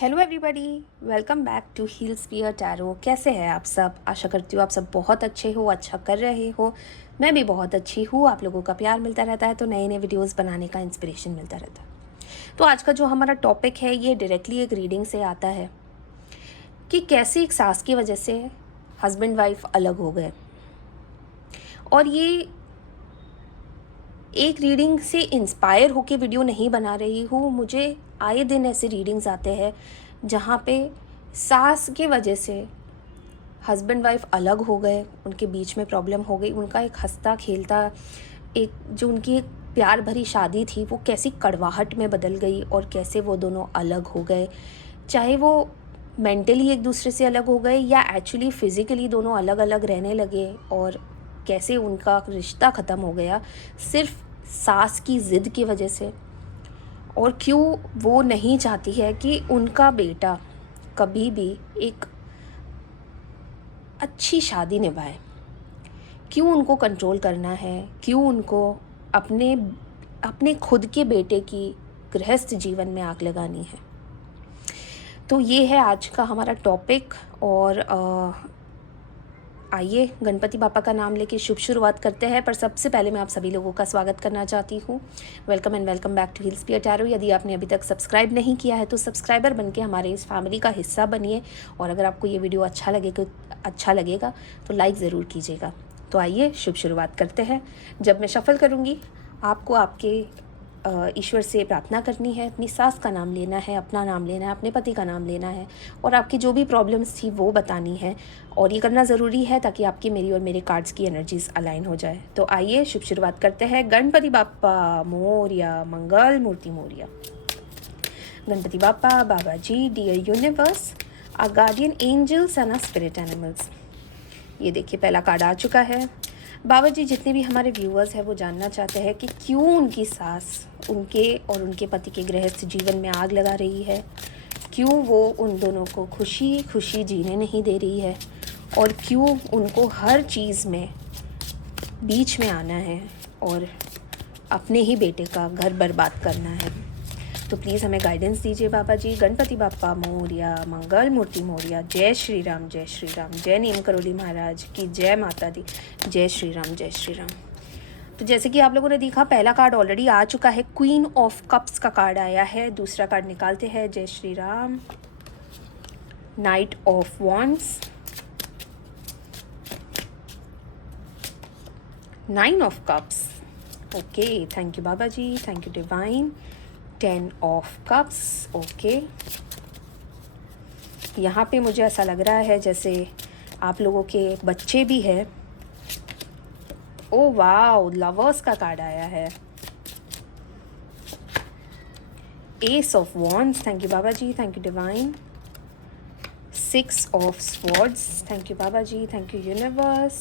Hello everybody, welcome back to heal spear tarot. कैसे हैं आप सब? आशा करती हूँ आप सब बहुत अच्छे हो, अच्छा कर रहे हो। मैं भी बहुत अच्छी हूँ। आप लोगों का प्यार मिलता रहता है तो नए नए वीडियोस बनाने का इंस्पिरेशन मिलता रहता है। तो आज का जो हमारा टॉपिक है ये डायरेक्टली एक रीडिंग से आता है कि कैसे एक सास की वजह से हस्बैंड वाइफ अलग हो गए। और ये एक रीडिंग से इंस्पायर होके वीडियो नहीं बना रही हूँ। मुझे आए दिन ऐसे रीडिंग्स आते हैं जहाँ पे सास के वजह से हस्बैंड वाइफ अलग हो गए, उनके बीच में प्रॉब्लम हो गई, उनका एक हंसता खेलता एक जो उनकी एक प्यार भरी शादी थी वो कैसी कड़वाहट में बदल गई और कैसे वो दोनों अलग हो गए। चाहे वो मेंटली एक दूसरे से अलग हो गए या एक्चुअली फ़िज़िकली दोनों अलग अलग रहने लगे, और कैसे उनका रिश्ता ख़त्म हो गया सिर्फ सास की ज़िद की वजह से। और क्यों वो नहीं चाहती है कि उनका बेटा कभी भी एक अच्छी शादी निभाए। क्यों उनको कंट्रोल करना है, क्यों उनको अपने अपने खुद के बेटे की गृहस्थ जीवन में आग लगानी है। तो ये है आज का हमारा टॉपिक। और आइए गणपति बापा का नाम लेके शुभ शुरुआत करते हैं। पर सबसे पहले मैं आप सभी लोगों का स्वागत करना चाहती हूँ। Welcome and welcome back to heal spear tarot. यदि आपने अभी तक सब्सक्राइब नहीं किया है तो सब्सक्राइबर बनके हमारे इस फैमिली का हिस्सा बनिए। और अगर आपको ये वीडियो अच्छा लगेगा तो लाइक ज़रूर कीजिएगा। तो आइए शुभ शुरुआत करते हैं। जब मैं शफल करूँगी आपको आपके ईश्वर से प्रार्थना करनी है, अपनी सास का नाम लेना है, अपना नाम लेना है, अपने पति का नाम लेना है और आपकी जो भी प्रॉब्लम्स थी वो बतानी है। और ये करना ज़रूरी है ताकि आपकी मेरी और मेरे कार्ड्स की एनर्जीज अलाइन हो जाए। तो आइए शुभ शुरुआत करते हैं। Ganpati Bappa Morya, Mangal Murti Morya. Ganpati Bappa, Baba ji, dear universe, our guardian angels and our spirit animals. ये देखिए पहला कार्ड आ चुका है। बाबा जी, जितने भी हमारे व्यूअर्स हैं वो जानना चाहते हैं कि क्यों उनकी सास उनके और उनके पति के गृहस्थ जीवन में आग लगा रही है, क्यों वो उन दोनों को खुशी खुशी जीने नहीं दे रही है, और क्यों उनको हर चीज़ में बीच में आना है और अपने ही बेटे का घर बर्बाद करना है। तो प्लीज़ हमें गाइडेंस दीजिए बाबा जी। गणपति बाप्पा मोरिया, मंगल मूर्ति मोरिया। जय श्री राम, जय श्री राम, जय नीम करोली महाराज की जय, माता दी, जय श्री राम, जय श्री राम। तो जैसे कि आप लोगों ने देखा पहला कार्ड ऑलरेडी आ चुका है, क्वीन ऑफ कप्स का कार्ड आया है। दूसरा कार्ड निकालते हैं। जय Shri Ram, knight of wands, nine of cups. Okay, thank you बाबा ji, thank you divine. 10 of cups. Okay, यहाँ पे मुझे ऐसा लग रहा है जैसे आप लोगों के बच्चे भी हैं। ओ वाओ, लवर्स का कार्ड आया है। Ace of wands, thank you बाबा ji, thank you divine. 6 of swords, thank you बाबा ji, thank you universe.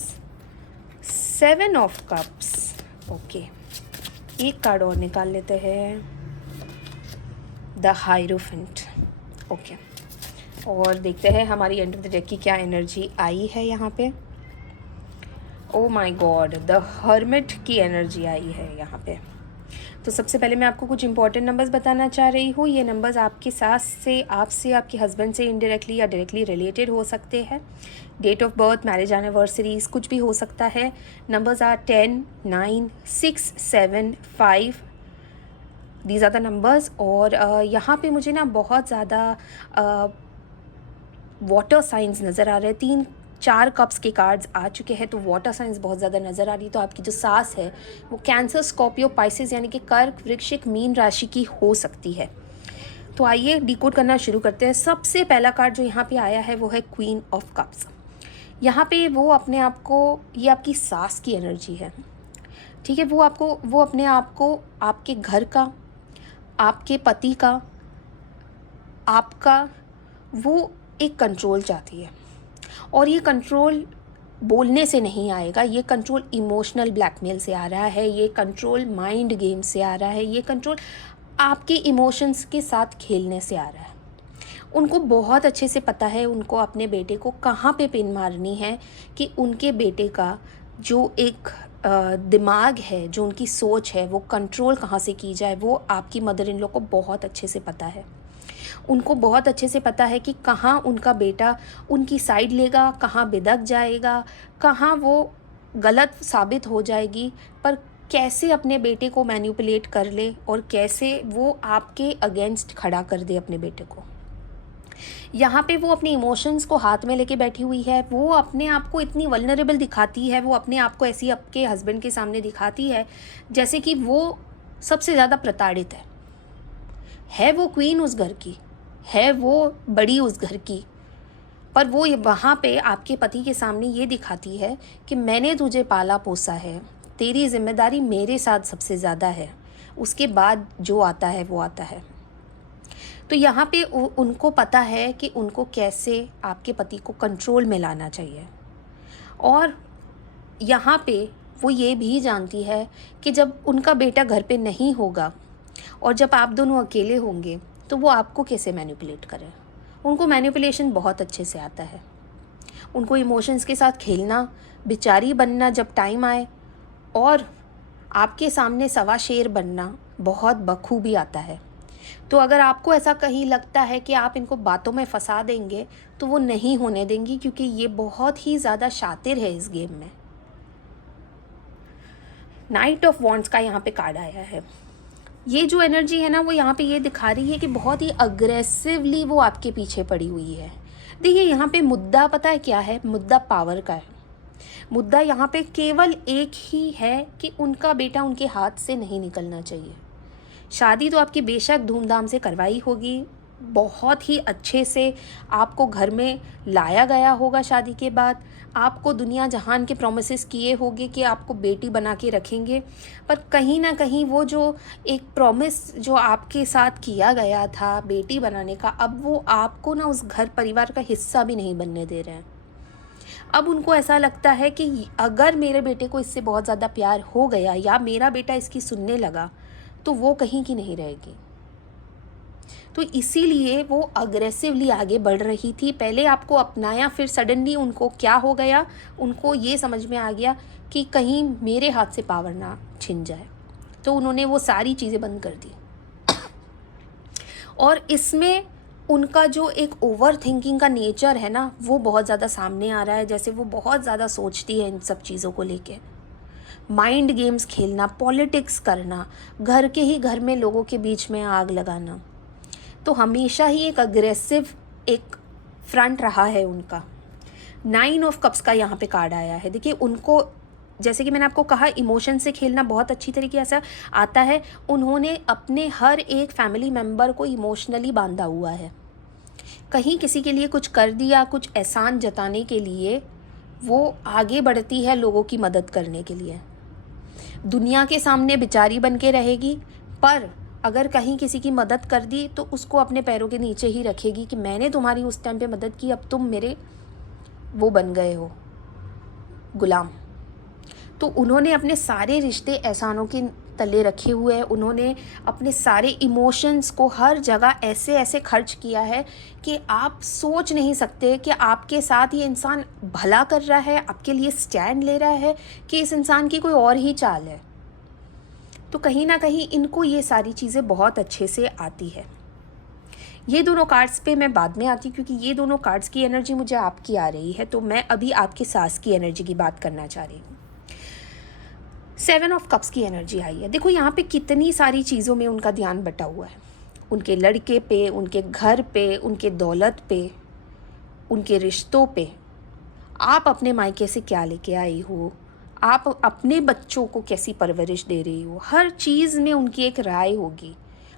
7 of cups. Okay, एक कार्ड और निकाल लेते हैं, द हायरोफेंट। ओके, और देखते हैं हमारी एंड ऑफ द डेक की क्या एनर्जी आई है यहाँ पे। Oh my God, the hermit की एनर्जी आई है यहाँ पे। तो सबसे पहले मैं आपको कुछ इंपॉर्टेंट नंबर्स बताना चाह रही हूँ। ये नंबर्स आपके सास से, आपसे, आपके हस्बैंड से इनडायरेक्टली या डायरेक्टली रिलेटेड हो सकते हैं। Date of birth, marriage anniversaries, कुछ भी हो सकता है। Numbers are 10, 9, 6, 7, 5। These are the numbers. और यहाँ पे मुझे ना बहुत ज़्यादा वाटर साइंस नज़र आ रहे हैं। 3-4 कप्स के कार्ड्स आ चुके हैं तो वाटर साइंस बहुत ज़्यादा नज़र आ रही है। तो आपकी जो सास है वो कैंसर, स्कॉर्पियो, पाइसेस यानी कि कर्क, वृश्चिक, मीन राशि की हो सकती है। तो आइए डिकोड करना शुरू करते हैं। सबसे पहला कार्ड जो यहाँ पे आया है वो है क्वीन ऑफ कप्स। यहाँ पे वो अपने आप को, ये आपकी सास की एनर्जी है, ठीक है। वो अपने आप को आपके घर का, आपके पति का, आपका, वो एक कंट्रोल चाहती है। और ये कंट्रोल बोलने से नहीं आएगा, ये कंट्रोल इमोशनल ब्लैकमेल से आ रहा है, ये कंट्रोल माइंड गेम से आ रहा है, ये कंट्रोल आपके इमोशंस के साथ खेलने से आ रहा है। उनको बहुत अच्छे से पता है उनको अपने बेटे को कहाँ पे पिन मारनी है, कि उनके बेटे का जो एक दिमाग है, जो उनकी सोच है, वो कंट्रोल कहाँ से की जाए, वो आपकी मदर इन लॉ को बहुत अच्छे से पता है। उनको बहुत अच्छे से पता है कि कहाँ उनका बेटा उनकी साइड लेगा, कहाँ बिदक जाएगा, कहाँ वो गलत साबित हो जाएगी, पर कैसे अपने बेटे को मैनिपुलेट कर ले और कैसे वो आपके अगेंस्ट खड़ा कर दे अपने बेटे को। यहाँ पे वो अपने इमोशंस को हाथ में लेके बैठी हुई है, वो अपने आप को इतनी वल्नरेबल दिखाती है, वो अपने आप को ऐसी आपके हस्बैंड के सामने दिखाती है जैसे कि वो सबसे ज़्यादा प्रताड़ित है वो क्वीन उस घर की, है वो बड़ी उस घर की, पर वो वहाँ पे आपके पति के सामने ये दिखाती है कि मैंने तुझे पाला पोसा है, तेरी जिम्मेदारी मेरे साथ सबसे ज़्यादा है, उसके बाद जो आता है वो आता है। तो यहाँ पे उनको पता है कि उनको कैसे आपके पति को कंट्रोल में लाना चाहिए, और यहाँ पे वो ये भी जानती है कि जब उनका बेटा घर पे नहीं होगा और जब आप दोनों अकेले होंगे तो वो आपको कैसे मैनिपुलेट करें। उनको मैनिपुलेशन बहुत अच्छे से आता है, उनको इमोशंस के साथ खेलना, बेचारी बनना जब टाइम आए, और आपके सामने सवा शेर बनना बहुत बखूबी आता है। तो अगर आपको ऐसा कहीं लगता है कि आप इनको बातों में फंसा देंगे तो वो नहीं होने देंगी, क्योंकि ये बहुत ही ज़्यादा शातिर है इस गेम में। नाइट ऑफ वॉन्ड्स का यहाँ पे कार्ड आया है। ये जो एनर्जी है ना, वो यहाँ पे ये दिखा रही है कि बहुत ही अग्रेसिवली वो आपके पीछे पड़ी हुई है। देखिए यहाँ पे मुद्दा पता है क्या है, मुद्दा पावर का है। मुद्दा यहाँ पे केवल एक ही है कि उनका बेटा उनके हाथ से नहीं निकलना चाहिए। शादी तो आपकी बेशक धूमधाम से करवाई होगी, बहुत ही अच्छे से आपको घर में लाया गया होगा, शादी के बाद आपको दुनिया जहान के प्रॉमिसेस किए होंगे कि आपको बेटी बना के रखेंगे, पर कहीं ना कहीं वो जो एक प्रॉमिस जो आपके साथ किया गया था बेटी बनाने का, अब वो आपको ना उस घर परिवार का हिस्सा भी नहीं बनने दे रहे हैं। अब उनको ऐसा लगता है कि अगर मेरे बेटे को इससे बहुत ज़्यादा प्यार हो गया या मेरा बेटा इसकी सुनने लगा तो वो कहीं की नहीं रहेगी। तो इसीलिए वो अग्रेसिवली आगे बढ़ रही थी। पहले आपको अपनाया, फिर सडनली उनको क्या हो गया, उनको ये समझ में आ गया कि कहीं मेरे हाथ से पावर ना छिन जाए, तो उन्होंने वो सारी चीज़ें बंद कर दी। और इसमें उनका जो एक ओवर थिंकिंग का नेचर है ना, वो बहुत ज़्यादा सामने आ रहा है। जैसे वो बहुत ज़्यादा सोचती है इन सब चीज़ों को लेके, माइंड गेम्स खेलना, पॉलिटिक्स करना, घर के ही घर में लोगों के बीच में आग लगाना, तो हमेशा ही एक अग्रेसिव एक फ्रंट रहा है उनका। 9 ऑफ कप्स का यहाँ पे कार्ड आया है। देखिए उनको, जैसे कि मैंने आपको कहा, इमोशन से खेलना बहुत अच्छी तरीके से आता है। उन्होंने अपने हर एक फैमिली मेम्बर को इमोशनली बांधा हुआ है। कहीं किसी के लिए कुछ कर दिया, कुछ एहसान जताने के लिए वो आगे बढ़ती है लोगों की मदद करने के लिए। दुनिया के सामने बेचारी बन के रहेगी, पर अगर कहीं किसी की मदद कर दी तो उसको अपने पैरों के नीचे ही रखेगी कि मैंने तुम्हारी उस टाइम पे मदद की, अब तुम मेरे वो बन गए हो गुलाम। तो उन्होंने अपने सारे रिश्ते एहसानों के तले रखे हुए हैं। उन्होंने अपने सारे इमोशंस को हर जगह ऐसे ऐसे खर्च किया है कि आप सोच नहीं सकते कि आपके साथ ये इंसान भला कर रहा है, आपके लिए स्टैंड ले रहा है, कि इस इंसान की कोई और ही चाल है। तो कहीं ना कहीं इनको ये सारी चीज़ें बहुत अच्छे से आती है। ये दोनों कार्ड्स पे मैं बाद में आती, क्योंकि ये दोनों कार्ड्स की एनर्जी मुझे आपकी आ रही है, तो मैं अभी आपकी सास की एनर्जी की बात करना चाह रही हूँ। 7 ऑफ कप्स की एनर्जी आई है। देखो यहाँ पे कितनी सारी चीज़ों में उनका ध्यान बटा हुआ है, उनके लड़के पे, उनके घर पे, उनके दौलत पे, उनके रिश्तों पे। आप अपने मायके से क्या लेके आई हो, आप अपने बच्चों को कैसी परवरिश दे रही हो, हर चीज़ में उनकी एक राय होगी।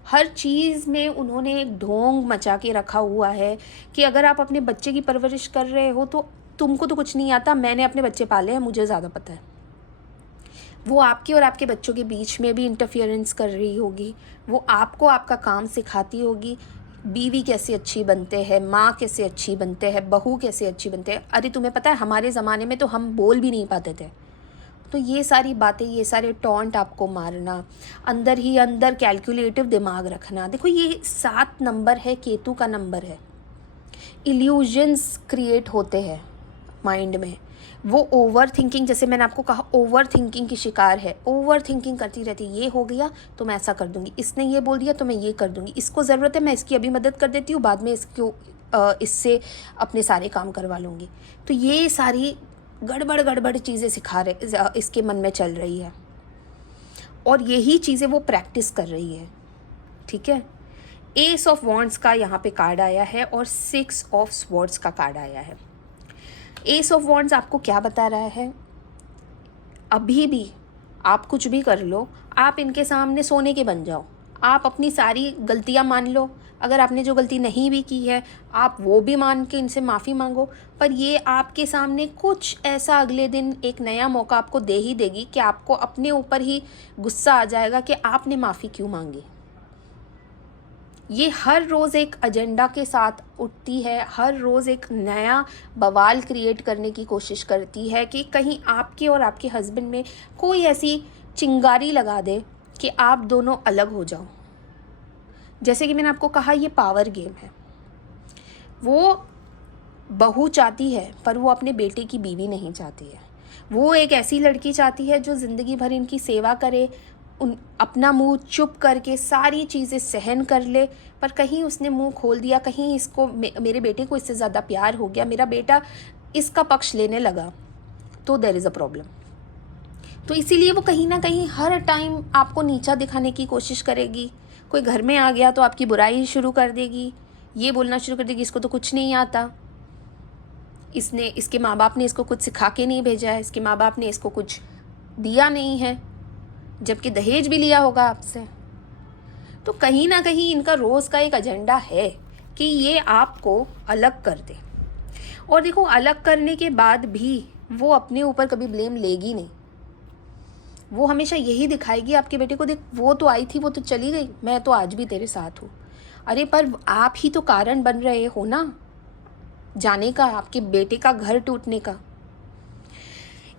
हर चीज़ में उन्होंने एक ढोंग मचा के रखा हुआ है कि अगर आप अपने बच्चे की परवरिश कर रहे हो तो तुमको तो कुछ नहीं आता, मैंने अपने बच्चे पाले हैं, मुझे ज़्यादा पता है। वो आपके और आपके बच्चों के बीच में भी इंटरफियरेंस कर रही होगी। वो आपको आपका काम सिखाती होगी, बीवी कैसे अच्छी बनते हैं, माँ कैसे अच्छी बनते हैं, बहू कैसे अच्छी बनते हैं। अरे तुम्हें पता है हमारे ज़माने में तो हम बोल भी नहीं पाते थे। तो ये सारी बातें, ये सारे टॉन्ट आपको मारना, अंदर ही अंदर कैलकुलेटिव दिमाग रखना। देखो ये 7 नंबर है, केतु का नंबर है। इल्यूजन्स क्रिएट होते हैं माइंड में। वो ओवर थिंकिंग, जैसे मैंने आपको कहा, ओवर थिंकिंग की शिकार है। ओवर थिंकिंग करती रहती है, ये हो गया तो मैं ऐसा कर दूंगी, इसने ये बोल दिया तो मैं ये कर दूंगी, इसको ज़रूरत है मैं इसकी अभी मदद कर देती हूँ, बाद में इससे अपने सारे काम करवा लूँगी। तो ये सारी गड़बड़ गड़बड़ चीज़ें इसके मन में चल रही है, और यही चीज़ें वो प्रैक्टिस कर रही है। ठीक है, एस ऑफ वॉन्ड्स का यहाँ पे कार्ड आया है और 6 ऑफ स्वॉर्ड्स का कार्ड आया है। एस ऑफ वॉन्ड्स आपको क्या बता रहा है? अभी भी आप कुछ भी कर लो, आप इनके सामने सोने के बन जाओ, आप अपनी सारी गलतियां मान लो, अगर आपने जो गलती नहीं भी की है आप वो भी मान के इनसे माफ़ी मांगो, पर ये आपके सामने कुछ ऐसा अगले दिन एक नया मौका आपको दे ही देगी कि आपको अपने ऊपर ही गुस्सा आ जाएगा कि आपने माफ़ी क्यों मांगी। ये हर रोज़ एक एजेंडा के साथ उठती है, हर रोज़ एक नया बवाल क्रिएट करने की कोशिश करती है कि कहीं आपके और आपके हस्बैंड में कोई ऐसी चिंगारी लगा दे कि आप दोनों अलग हो जाओ। जैसे कि मैंने आपको कहा, ये पावर गेम है। वो बहू चाहती है पर वो अपने बेटे की बीवी नहीं चाहती है। वो एक ऐसी लड़की चाहती है जो ज़िंदगी भर इनकी सेवा करे, अपना मुंह चुप करके सारी चीज़ें सहन कर ले, पर कहीं उसने मुंह खोल दिया, कहीं इसको मेरे बेटे को इससे ज़्यादा प्यार हो गया, मेरा बेटा इसका पक्ष लेने लगा, तो देयर इज़ अ प्रॉब्लम। तो इसीलिए वो कहीं ना कहीं हर टाइम आपको नीचा दिखाने की कोशिश करेगी। कोई घर में आ गया तो आपकी बुराई शुरू कर देगी, ये बोलना शुरू कर देगी इसको तो कुछ नहीं आता, इसके माँ बाप ने इसको कुछ सिखा के नहीं भेजा है, इसके माँ बाप ने इसको कुछ दिया नहीं है, जबकि दहेज भी लिया होगा आपसे। तो कहीं ना कहीं इनका रोज़ का एक एजेंडा है कि ये आपको अलग कर दे। और देखो, अलग करने के बाद भी वो अपने ऊपर कभी ब्लेम लेगी नहीं। वो हमेशा यही दिखाएगी आपके बेटे को, देख वो तो आई थी, वो तो चली गई, मैं तो आज भी तेरे साथ हूँ। अरे पर आप ही तो कारण बन रहे हो ना जाने का, आपके बेटे का घर टूटने का।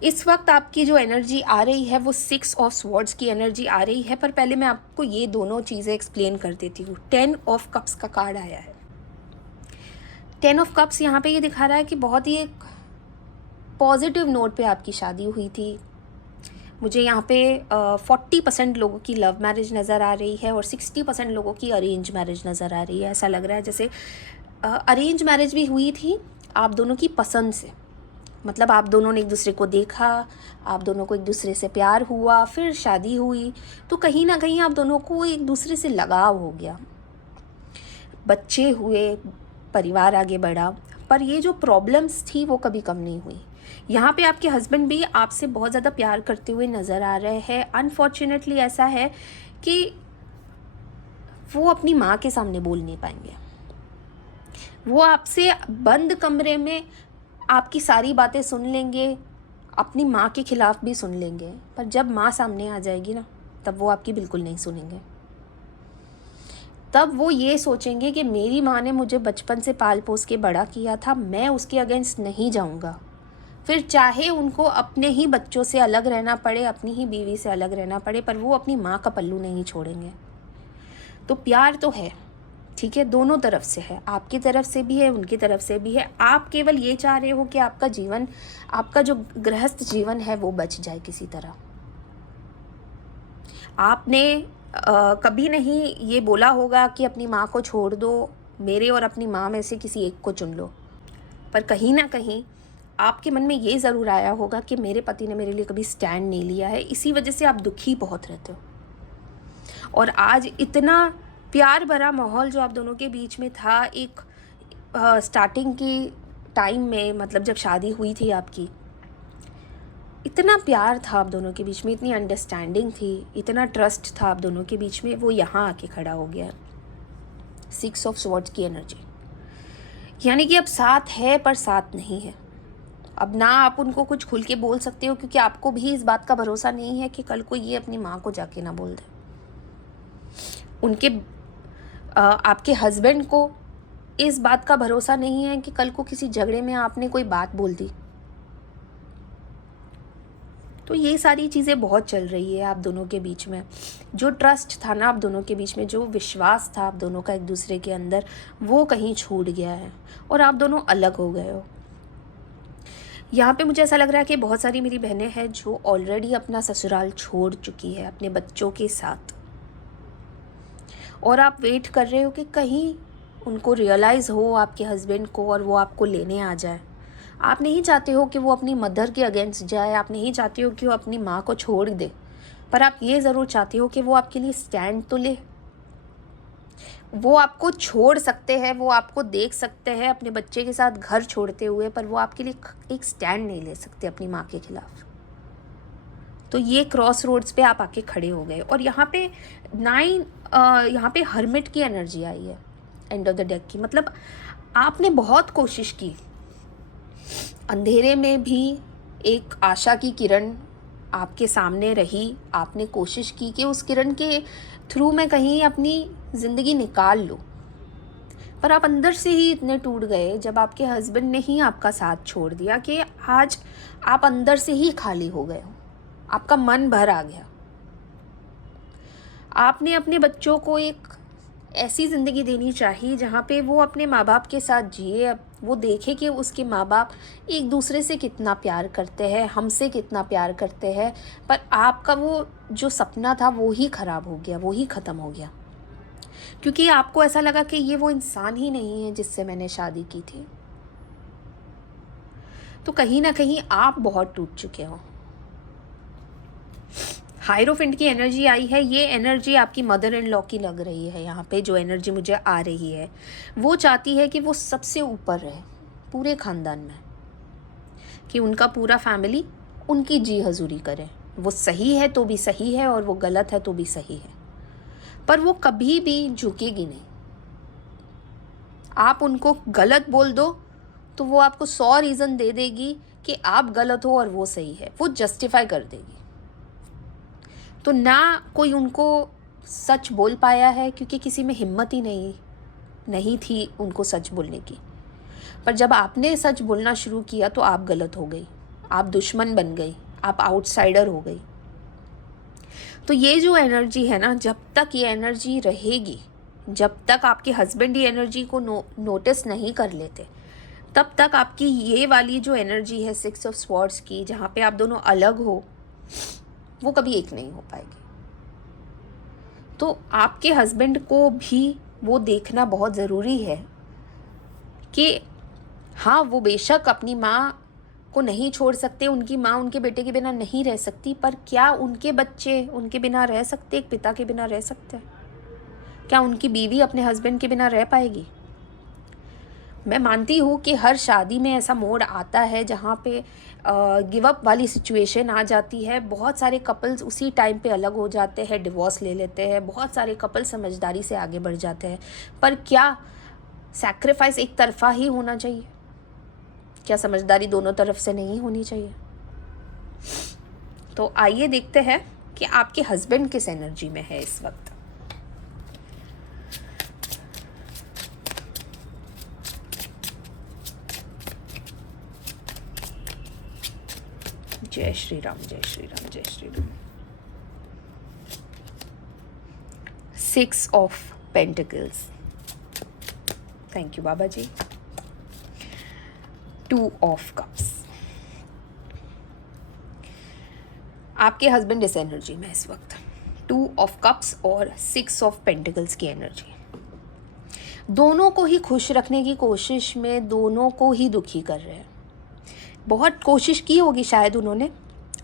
इस वक्त आपकी जो एनर्जी आ रही है वो 6 ऑफ स्वॉर्ड्स की एनर्जी आ रही है। पर पहले मैं आपको ये दोनों चीज़ें एक्सप्लेन कर देती हूँ। 10 ऑफ कप्स का कार्ड आया है। 10 ऑफ कप्स यहाँ पे ये दिखा रहा है कि बहुत ही एक पॉजिटिव नोट पे आपकी शादी हुई थी। मुझे यहाँ पे 40% लोगों की लव मैरिज नज़र आ रही है और 60% लोगों की अरेंज मैरिज नज़र आ रही है। ऐसा लग रहा है जैसे अरेंज मैरिज भी हुई थी आप दोनों की पसंद से, मतलब आप दोनों ने एक दूसरे को देखा, आप दोनों को एक दूसरे से प्यार हुआ, फिर शादी हुई, तो कहीं ना कहीं आप दोनों को एक दूसरे से लगाव हो गया, बच्चे हुए, परिवार आगे बढ़ा। पर ये जो प्रॉब्लम्स थी वो कभी कम नहीं हुई। यहाँ पे आपके हस्बैंड भी आपसे बहुत ज़्यादा प्यार करते हुए नज़र आ रहे हैं। अनफॉर्चुनेटली ऐसा है कि वो अपनी माँ के सामने बोल नहीं पाएंगे। वो आपसे बंद कमरे में आपकी सारी बातें सुन लेंगे, अपनी माँ के खिलाफ भी सुन लेंगे, पर जब माँ सामने आ जाएगी ना, तब वो आपकी बिल्कुल नहीं सुनेंगे। तब वो ये सोचेंगे कि मेरी माँ ने मुझे बचपन से पाल पोस के बड़ा किया था, मैं उसके अगेंस्ट नहीं जाऊँगा। फिर चाहे उनको अपने ही बच्चों से अलग रहना पड़े, अपनी ही बीवी से अलग रहना पड़े, पर वो अपनी माँ का पल्लू नहीं छोड़ेंगे। तो प्यार तो है, ठीक है, दोनों तरफ से है, आपकी तरफ से भी है, उनकी तरफ से भी है। आप केवल ये चाह रहे हो कि आपका जीवन, आपका जो गृहस्थ जीवन है वो बच जाए किसी तरह। आपने कभी नहीं ये बोला होगा कि अपनी माँ को छोड़ दो, मेरे और अपनी माँ में से किसी एक को चुन लो, पर कहीं ना कहीं आपके मन में ये ज़रूर आया होगा कि मेरे पति ने मेरे लिए कभी स्टैंड नहीं लिया है, इसी वजह से आप दुखी बहुत रहते हो। और आज इतना प्यार भरा माहौल जो आप दोनों के बीच में था, एक स्टार्टिंग की टाइम में, मतलब जब शादी हुई थी आपकी, इतना प्यार था आप दोनों के बीच में, इतनी अंडरस्टैंडिंग थी, इतना ट्रस्ट था आप दोनों के बीच में, वो यहाँ आके खड़ा हो गया। 6 ऑफ स्वॉर्ड्स की एनर्जी, यानी कि अब साथ है पर साथ नहीं है। अब ना आप उनको कुछ खुल के बोल सकते हो, क्योंकि आपको भी इस बात का भरोसा नहीं है कि कल को ये अपनी माँ को जाके ना बोल दे। आपके हस्बैंड को इस बात का भरोसा नहीं है कि कल को किसी झगड़े में आपने कोई बात बोल दी। तो ये सारी चीज़ें बहुत चल रही है आप दोनों के बीच में। जो ट्रस्ट था ना आप दोनों के बीच में, जो विश्वास था आप दोनों का एक दूसरे के अंदर, वो कहीं छूट गया है और आप दोनों अलग हो गए हो। यहाँ पे मुझे ऐसा लग रहा है कि बहुत सारी मेरी बहनें हैं जो ऑलरेडी अपना ससुराल छोड़ चुकी है अपने बच्चों के साथ, और आप वेट कर रहे हो कि कहीं उनको रियलाइज़ हो आपके हस्बैंड को और वो आपको लेने आ जाए। आप नहीं चाहते हो कि वो अपनी मदर के अगेंस्ट जाए, आप नहीं चाहते हो कि वो अपनी माँ को छोड़ दे, पर आप ये ज़रूर चाहते हो कि वो आपके लिए स्टैंड तो ले। वो आपको छोड़ सकते हैं, वो आपको देख सकते हैं अपने बच्चे के साथ घर छोड़ते हुए, पर वो आपके लिए एक स्टैंड नहीं ले सकते अपनी माँ के खिलाफ। तो ये क्रॉस रोड्स पे आप आके खड़े हो गए, और यहाँ पे यहाँ पे हर्मिट की एनर्जी आई है एंड ऑफ द डेक की। मतलब आपने बहुत कोशिश की, अंधेरे में भी एक आशा की किरण आपके सामने रही, आपने कोशिश की कि उस किरण के थ्रू मैं कहीं अपनी ज़िंदगी निकाल लूँ, पर आप अंदर से ही इतने टूट गए जब आपके हस्बैंड ने ही आपका साथ छोड़ दिया कि आज आप अंदर से ही खाली हो गए हो, आपका मन भर आ गया। आपने अपने बच्चों को एक ऐसी ज़िंदगी देनी चाहिए जहाँ पे वो अपने माँ बाप के साथ जिए, वो देखे कि उसके माँ बाप एक दूसरे से कितना प्यार करते हैं, हमसे कितना प्यार करते हैं, पर आपका वो जो सपना था वो ही ख़राब हो गया, वो ही ख़त्म हो गया, क्योंकि आपको ऐसा लगा कि ये वो इंसान ही नहीं है जिससे मैंने शादी की थी। तो कहीं ना कहीं आप बहुत टूट चुके हो। हायरोफेंट की एनर्जी आई है, ये एनर्जी आपकी मदर इन लॉ की लग रही है। यहाँ पे जो एनर्जी मुझे आ रही है वो चाहती है कि वो सबसे ऊपर रहे पूरे ख़ानदान में, कि उनका पूरा फैमिली उनकी जी हजूरी करे। वो सही है तो भी सही है और वो गलत है तो भी सही है, पर वो कभी भी झुकेगी नहीं। आप उनको गलत बोल दो तो वो आपको 100 रीज़न दे देगी कि आप गलत हो और वो सही है, वो जस्टिफाई कर देगी। तो ना कोई उनको सच बोल पाया है, क्योंकि किसी में हिम्मत ही नहीं थी उनको सच बोलने की। पर जब आपने सच बोलना शुरू किया तो आप गलत हो गई, आप दुश्मन बन गई, आप आउटसाइडर हो गई। तो ये जो एनर्जी है ना, जब तक ये एनर्जी रहेगी, जब तक आपके हस्बैंड ये एनर्जी को नोटिस नहीं कर लेते, तब तक आपकी ये वाली जो एनर्जी है 6 ऑफ स्वॉर्ड्स की, जहाँ पे आप दोनों अलग हो, वो कभी एक नहीं हो पाएगी। तो आपके हस्बैंड को भी वो देखना बहुत ज़रूरी है कि हाँ, वो बेशक अपनी माँ को नहीं छोड़ सकते, उनकी माँ उनके बेटे के बिना नहीं रह सकती, पर क्या उनके बच्चे उनके बिना रह सकते, एक पिता के बिना रह सकते? क्या उनकी बीवी अपने हस्बैंड के बिना रह पाएगी? मैं मानती हूँ कि हर शादी में ऐसा मोड़ आता है जहाँ पे गिव अप वाली सिचुएशन आ जाती है। बहुत सारे कपल्स उसी टाइम पे अलग हो जाते हैं, डिवोर्स ले लेते हैं, बहुत सारे कपल समझदारी से आगे बढ़ जाते हैं। पर क्या सैक्रिफाइस एक तरफा ही होना चाहिए? क्या समझदारी दोनों तरफ से नहीं होनी चाहिए? तो आइए देखते हैं कि आपके हस्बैंड किस एनर्जी में है इस वक्त। जय श्री राम, जय श्री राम, जय Shri Ram. 6 of pentacles, thank you बाबा जी। 2 ऑफ कप्स, आपके हस्बैंड इस एनर्जी में इस वक्त 2 ऑफ कप्स और 6 ऑफ पेंटिकल्स की एनर्जी, दोनों को ही खुश रखने की कोशिश में दोनों को ही दुखी कर रहे हैं। बहुत कोशिश की होगी शायद उन्होंने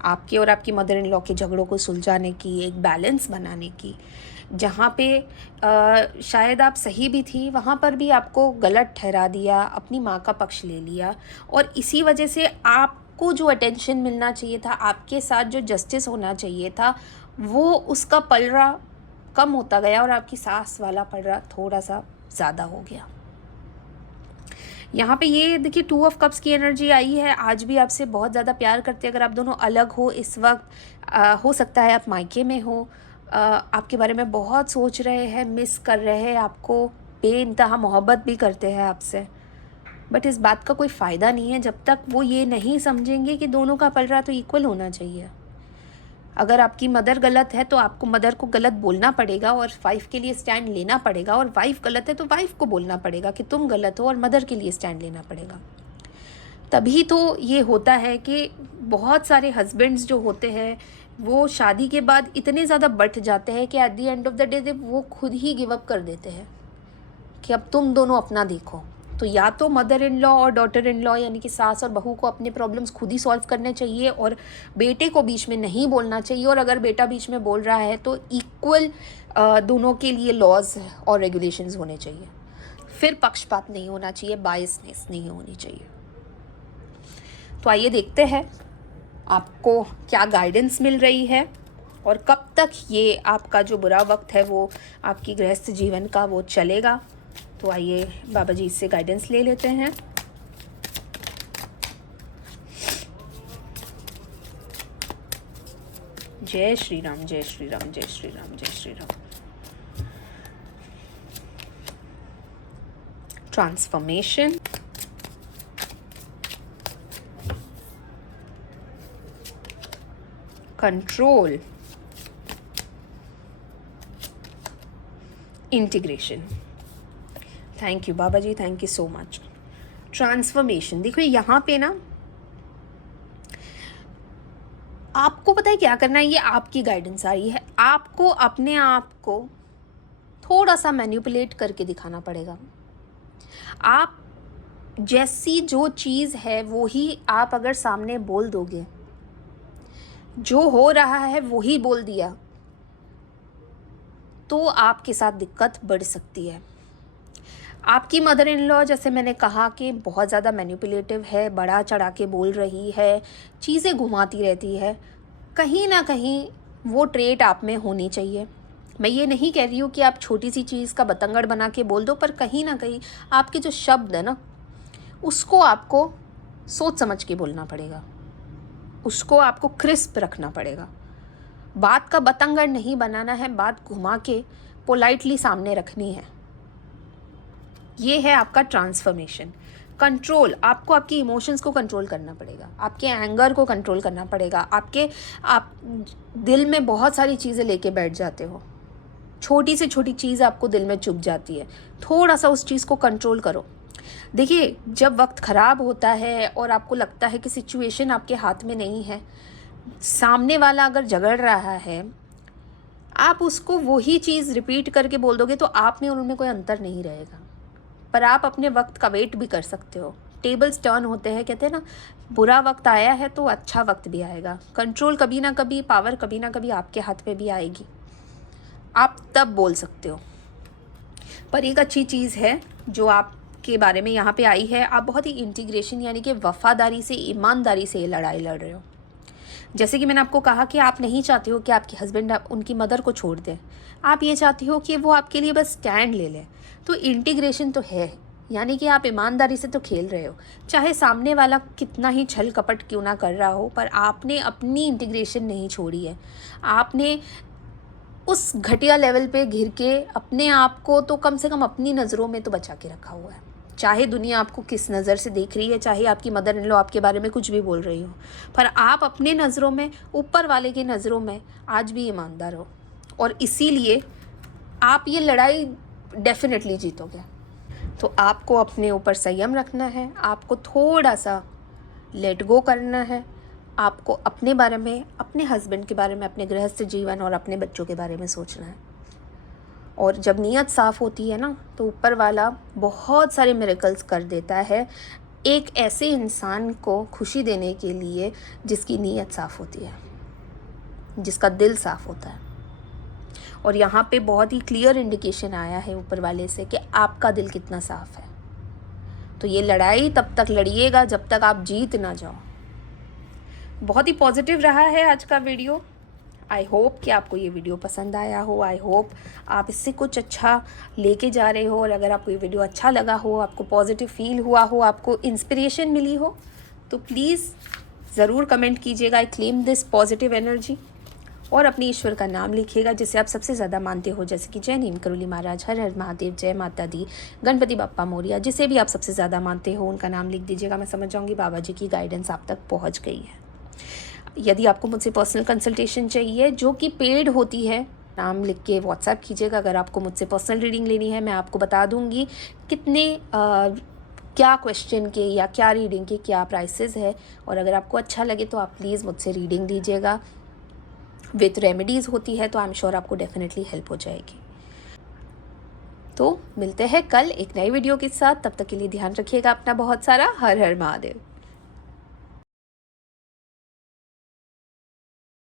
आपके और आपकी मदर इन लॉ के झगड़ों को सुलझाने की, एक बैलेंस बनाने की, जहाँ पे शायद आप सही भी थी, वहाँ पर भी आपको गलत ठहरा दिया, अपनी माँ का पक्ष ले लिया, और इसी वजह से आपको जो अटेंशन मिलना चाहिए था, आपके साथ जो जस्टिस होना चाहिए था, वो उसका पलड़ा कम होता गया और आपकी सास वाला पलड़ा थोड़ा सा ज़्यादा हो गया। यहाँ पे ये देखिए 2 ऑफ कप्स की एनर्जी आई है। आज भी आपसे बहुत ज़्यादा प्यार करते हैं। अगर आप दोनों अलग हो इस वक्त, हो सकता है आप मायके में हो, आपके बारे में बहुत सोच रहे हैं, मिस कर रहे हैं, आपको बेइंतहा मोहब्बत भी करते हैं आपसे, बट इस बात का कोई फ़ायदा नहीं है जब तक वो ये नहीं समझेंगे कि दोनों का पलड़ा तो इक्वल होना चाहिए। अगर आपकी मदर गलत है तो आपको मदर को गलत बोलना पड़ेगा और वाइफ के लिए स्टैंड लेना पड़ेगा, और वाइफ गलत है तो वाइफ को बोलना पड़ेगा कि तुम गलत हो और मदर के लिए स्टैंड लेना पड़ेगा। तभी तो ये होता है कि बहुत सारे हस्बैंड्स जो होते हैं वो शादी के बाद इतने ज़्यादा बढ़ जाते हैं कि at the end of the day वो खुद ही गिव अप कर देते हैं कि अब तुम दोनों अपना देखो। तो या तो मदर इन लॉ और डॉटर इन लॉ यानी कि सास और बहू को अपने प्रॉब्लम्स खुद ही सॉल्व करने चाहिए और बेटे को बीच में नहीं बोलना चाहिए, और अगर बेटा बीच में बोल रहा है तो इक्वल दोनों के लिए लॉज और रेगुलेशंस होने चाहिए। फिर पक्षपात नहीं होना चाहिए, बायसनेस नहीं होनी चाहिए। तो आइए देखते हैं आपको क्या गाइडेंस मिल रही है और कब तक ये आपका जो बुरा वक्त है वो आपकी गृहस्थ जीवन का वो चलेगा। तो आइए बाबा जी इससे गाइडेंस ले लेते हैं। जय श्री राम, जय श्री राम, जय श्री राम, जय Shri Ram. Transformation, control, integration. Thank you बाबा ji, thank you so much. Transformation, देखो यहाँ पे ना आपको पता है क्या करना है, ये आपकी गाइडेंस आ रही है। आपको अपने आप को थोड़ा सा मैनिपुलेट करके दिखाना पड़ेगा। आप जैसी जो चीज़ है वो ही आप अगर सामने बोल दोगे, जो हो रहा है वो ही बोल दिया, तो आपके साथ दिक्कत बढ़ सकती है। आपकी मदर इन लॉ, जैसे मैंने कहा कि बहुत ज़्यादा मैनिपुलेटिव है, बढ़ा चढ़ा के बोल रही है, चीज़ें घुमाती रहती है। कहीं ना कहीं वो ट्रेट आप में होनी चाहिए। मैं ये नहीं कह रही हूँ कि आप छोटी सी चीज़ का बतंगड़ बना के बोल दो, पर कहीं ना कहीं आपके जो शब्द है ना, उसको आपको सोच समझ के बोलना पड़ेगा, उसको आपको क्रिस्प रखना पड़ेगा। बात का बतंगड़ नहीं बनाना है, बात घुमा के पोलाइटली सामने रखनी है। ये है आपका ट्रांसफॉर्मेशन। कंट्रोल, आपको आपकी इमोशंस को कंट्रोल करना पड़ेगा, आपके एंगर को कंट्रोल करना पड़ेगा। आप दिल में बहुत सारी चीज़ें लेके बैठ जाते हो, छोटी से छोटी चीज़ आपको दिल में चुभ जाती है, थोड़ा सा उस चीज़ को कंट्रोल करो। देखिए, जब वक्त ख़राब होता है और आपको लगता है कि सिचुएशन आपके हाथ में नहीं है, सामने वाला अगर झगड़ रहा है, आप उसको वही चीज़ रिपीट करके बोल दोगे तो आप में और उनमें कोई अंतर नहीं रहेगा। पर आप अपने वक्त का वेट भी कर सकते हो। टेबल्स टर्न होते हैं, कहते हैं ना, बुरा वक्त आया है तो अच्छा वक्त भी आएगा। कंट्रोल कभी ना कभी, पावर कभी ना कभी आपके हाथ में भी आएगी, आप तब बोल सकते हो। पर एक अच्छी चीज़ है जो आपके बारे में यहाँ पे आई है, आप बहुत ही इंटीग्रेशन यानी कि वफ़ादारी से, ईमानदारी से ये लड़ाई लड़ रहे हो। जैसे कि मैंने आपको कहा कि आप नहीं चाहते हो कि आपके हस्बैंड उनकी मदर को छोड़ दें, आप ये चाहते हो कि वो आपके लिए बस स्टैंड ले लें। तो इंटीग्रेशन तो है, यानी कि आप ईमानदारी से तो खेल रहे हो, चाहे सामने वाला कितना ही छल कपट क्यों ना कर रहा हो, पर आपने अपनी इंटीग्रेशन नहीं छोड़ी है। आपने उस घटिया लेवल पे घिर के अपने आप को तो कम से कम अपनी नज़रों में तो बचा के रखा हुआ है। चाहे दुनिया आपको किस नज़र से देख रही है, चाहे आपकी मदर इन लॉ आपके बारे में कुछ भी बोल रही हो, पर आप अपने नज़रों में, ऊपर वाले की नज़रों में आज भी ईमानदार हो, और इसीलिए आप ये लड़ाई डेफिनेटली जीतोगे। तो आपको अपने ऊपर संयम रखना है, आपको थोड़ा सा लेट गो करना है, आपको अपने बारे में, अपने हस्बैंड के बारे में, अपने गृहस्थ जीवन और अपने बच्चों के बारे में सोचना है। और जब नीयत साफ़ होती है ना, तो ऊपर वाला बहुत सारे मिरेकल्स कर देता है एक ऐसे इंसान को खुशी देने के लिए जिसकी नीयत साफ़ होती है, जिसका दिल साफ़ होता है। और यहाँ पे बहुत ही क्लियर इंडिकेशन आया है ऊपर वाले से कि आपका दिल कितना साफ़ है। तो ये लड़ाई तब तक लड़िएगा जब तक आप जीत ना जाओ। बहुत ही पॉजिटिव रहा है आज का वीडियो। आई होप कि आपको ये वीडियो पसंद आया हो। आई होप आप इससे कुछ अच्छा लेके जा रहे हो, और अगर आपको ये वीडियो अच्छा लगा हो, आपको पॉजिटिव फील हुआ हो, आपको इंस्पिरेशन मिली हो, तो प्लीज़ ज़रूर कमेंट कीजिएगा, I claim this positive energy, और अपने ईश्वर का नाम लिखिएगा जिसे आप सबसे ज़्यादा मानते हो, जैसे कि जय नीम करोली महाराज, हर हर महादेव, जय माता दी, गणपति बाप्पा मोरिया, जिसे भी आप सबसे ज़्यादा मानते हो उनका नाम लिख दीजिएगा। मैं समझ जाऊँगी बाबा जी की गाइडेंस आप तक पहुँच गई है। यदि आपको मुझसे पर्सनल कंसल्टेशन चाहिए जो कि पेड होती है, नाम लिख के व्हाट्सएप कीजिएगा। अगर आपको मुझसे पर्सनल रीडिंग लेनी है, मैं आपको बता दूंगी क्या क्वेश्चन के या क्या रीडिंग के क्या प्राइसेस है। और अगर आपको अच्छा लगे तो आप प्लीज़ मुझसे रीडिंग लीजिएगा। विथ रेमेडीज़ होती है तो आई एम श्योर आपको डेफिनेटली हेल्प हो जाएगी। तो मिलते हैं कल एक नई वीडियो के साथ। तब तक के लिए ध्यान रखिएगा अपना बहुत सारा। हर हर महादेव।